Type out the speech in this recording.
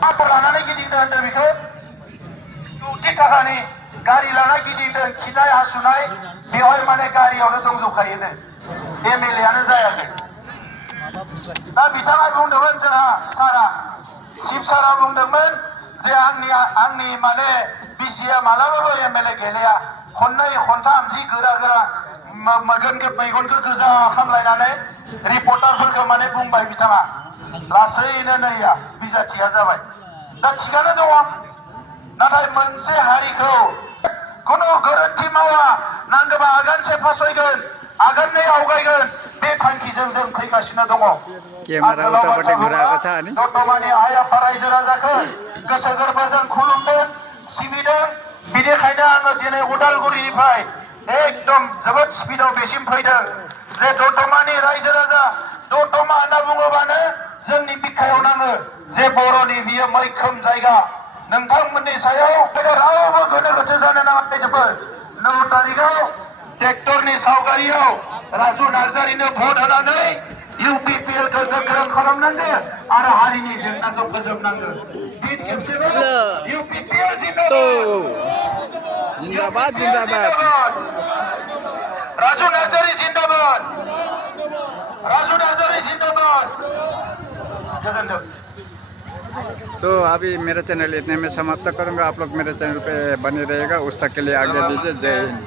लानानै गिदिंदों होनदों बेखौ 90 थाखानि गारि लाना गिदिंदों खिनाय हासुनाय बेवहाय माने गारियावनो दंजोबखायोनो एमएलए आनो जायाखै दा बिथाङा बुंदोंमोन जोंहा सारा शिब सारा बुंदोंमोन जे आंनि माने बिसिया मालाबाबो एमएलए गेलेया खननै खनथाम जि गोरा गोरा मैगनखौ गोजा खामलायनानै रिपर्टारफोरखौ माने बुंबाय बिथाङा लासैनो नैया बिजाथिया जाबाय दा थिगानो दङ नाथाय मोनसे हारिखौ खुनु गोरोन्थि मावा नांगौबा आगानसे फासयगोन आगाननै आवगायगोन बे थांखिजों जों फैगासिनो दङ दतमानि आइ आफा रायजो राजाखौ गोसो गोरबोजों खुलुमदों सिबिदों बिनिखायनो आङो दिनै उदालगुरिनिफ्राय एकदम जोबोद स्पिडआव बेसिम फैदों जे दतमानि रायजो राजा दतमा होनना बुङोबानो जोंनि बिखायाव नाङो जे बर'नि बियो मैखोम जायगा नोंथांमोननि सायाव रावबो गोनो गोथो जानो नाङा जोबोद 9 तारिखआव ट्रेक्टरनि सावगारियाव राजु नार्जारिनो भट होनानै इउपिपिएल खौ गोख्रों खालामनांगोन आरो हारिनि जेंनाखौ फोजोबनांगोन फिन खेबसेबो इउपिपिएल जिंदाबाद जिंदाबाद राजु नार्जारि जिंदाबाद राजु नार्जारि जिंदाबाद गोजोनथों। तो अभी मेरा चैनल इतने में समाप्त करूंगा। आप लोग मेरे चैनल पे बने रहेगा। उस तक के लिए आज्ञा दीजिए। जय हिंद।